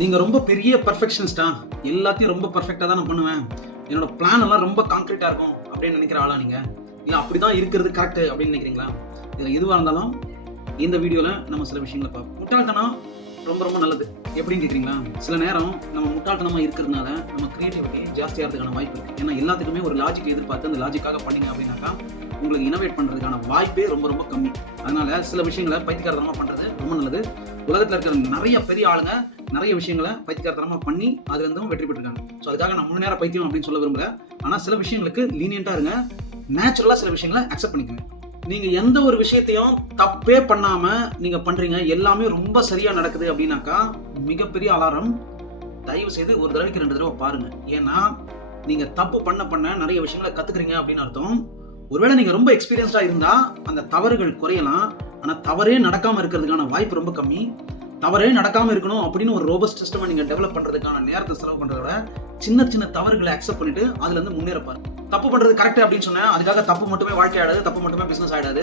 நீங்க ரொம்ப பெரிய பெர்ஃபெக்ஷனிஸ்டா, எல்லாத்தையும் ரொம்ப பெர்ஃபெக்ட்டா தான் நான் பண்ணுவேன், என்னோட பிளான் எல்லாம் ரொம்ப கான்கிரீட்டா இருக்கும் அப்படின்னு நினைக்கிற ஆளா நீங்க? இல்ல அப்படிதான் இருக்கிறது கரெக்ட் அப்படின்னு நினைக்கிறீங்களா? இதுல எதுவா இருந்தாலும் இந்த வீடியோல நம்ம சில விஷயங்களை பார்ப்போம். முட்டாள்தனம் ரொம்ப ரொம்ப நல்லது. எப்படின்னு கேட்குறீங்களா? சில நேரம் நம்ம முட்டாள்தனமா இருக்கிறதுனால நம்ம கிரியேட்டிவிட்டி ஜாஸ்தியாகிறதுக்கான வாய்ப்பு இருக்கு. ஏன்னா எல்லாத்துக்குமே ஒரு லாஜிக் எதிர்பார்த்து அந்த லாஜிக்காக பண்ணீங்க அப்படின்னாக்கா உங்களுக்கு இனோவேட் பண்றதுக்கான வாய்ப்பே ரொம்ப ரொம்ப கம்மி. அதனால சில விஷயங்களை பைத்தியக்காரத்தனமா பண்றது ரொம்ப நல்லது. உலகத்துல இருக்கிற நிறைய பெரிய ஆளுங்க நிறைய விஷயங்களை பைத்தியக்காரத்தனமா பண்ணி அதுல இருந்தும் வெற்றி பெற்றிருக்காங்க. ஸோ அதுக்காக நான் முழு நேர பைத்தியம் அப்படின்னு சொல்ல விரும்பல. ஆனா சில விஷயங்களுக்கு லீனியண்டா இருங்க, நேச்சுரலா சில விஷயங்களை அக்செப்ட் பண்ணிக்கோங்க. நீங்க எந்த ஒரு விஷயத்தையும் தப்பே பண்ணாம நீங்க பண்றீங்க, எல்லாமே ரொம்ப சரியா நடக்குது அப்படின்னாக்கா மிகப்பெரிய அலாரம். தயவு செய்து ஒரு தடவைக்கு 2 தடவை பாருங்க. ஏன்னா நீங்க தப்பு பண்ண நிறைய விஷயங்களை கத்துக்கிறீங்க அப்படின்னு அர்த்தம். ஒருவேளை நீங்க ரொம்ப எக்ஸ்பீரியன்ஸ்டா இருந்தா அந்த தவறுகள் குறையலாம். ஆனா தவறே நடக்காம இருக்கிறதுக்கான வாய்ப்பு ரொம்ப கம்மி. தவறே நடக்காம இருக்கணும் அப்படின்னு ஒரு ரோபஸ்ட் சிஸ்டமை நீங்க டெவலப் பண்றதுக்கான நேரத்தை செலவு பண்றத விட சின்ன சின்ன தவறுகளை அக்செப்ட் பண்ணிட்டு அதுல இருந்து முன்னேறப்பாரு. தப்பு பண்றது கரெக்ட் அப்படின்னு சொன்னா அதுக்காக தப்பு மட்டுமே வாழ்க்கை ஆயிடாது, தப்பு மட்டுமே பிசினஸ் ஆயிடாது.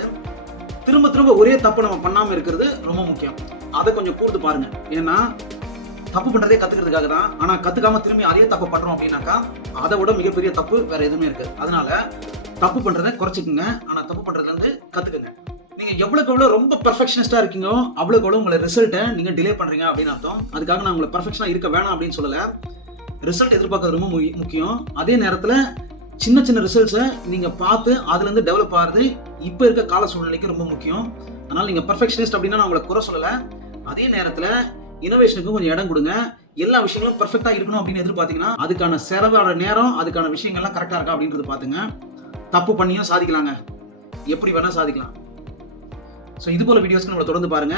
திரும்ப திரும்ப ஒரே தப்பு நம்ம பண்ணாம இருக்கிறது ரொம்ப முக்கியம். அதை கொஞ்சம் கூர்ந்து பாருங்க. ஏன்னா தப்பு பண்றதே கத்துக்கிறதுக்காக தான். ஆனா கத்துக்காம திரும்பி அதே தப்பு பண்றோம் அப்படின்னாக்கா அதை விட மிகப்பெரிய தப்பு வேற எதுவுமே இருக்கு. அதனால தப்பு பண்றதை குறைச்சிக்கங்க, ஆனா தப்பு பண்றதுல இருந்து கத்துக்குங்க. நீங்க எவ்வளவுக்கு எவ்வளவு ரொம்ப பெர்ஃபெக்ஷனிஸ்டா இருக்கீங்களோ அவ்வளவுக்கு எவ்வளவு உங்களை ரிசல்ட்டை நீங்க டிலே பண்றீங்க அப்படின்னு அர்த்தம். அதுக்காக நான் உங்களை பெர்ஃபெக்ஷனா இருக்க வேணாம் அப்படின்னு சொல்லல. ரிசல்ட் எதிர்பார்க்கறது ரொம்ப முக்கியம். அதே நேரத்துல சின்ன சின்ன ரிசல்ட்ஸை நீங்க பார்த்து அதுல இருந்து டெவலப் ஆகிறது இப்ப இருக்க கால சூழ்நிலைக்கு ரொம்ப முக்கியம். அதனால நீங்க பெர்ஃபெக்ஷனிஸ்ட் அப்படின்னா நான் உங்களை குறை சொல்லல. அதே நேரத்துல இனோவேஷனுக்கும் கொஞ்சம் இடம் கொடுங்க. எல்லா விஷயங்களும் பெர்ஃபெக்டா இருக்கணும் அப்படின்னு எதிர்பார்த்தீங்கன்னா அதுக்கான செலவோட நேரம், அதுக்கான விஷயங்கள்லாம் கரெக்டா இருக்கா அப்படின்றது பாத்துங்க. தப்பு பண்ணியும் சாதிக்கலாங்க, எப்படி வேணா சாதிக்கலாம். ஸோ இது போல வீடியோஸ்க்கு நம்மளை தொடர்ந்து பாருங்க.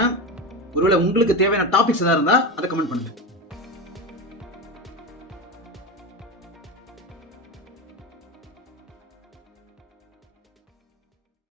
ஒருவேளை உங்களுக்கு தேவையான டாபிக்ஸ் ஏதாவது இருந்தால் அதை கமெண்ட் பண்ணுங்க.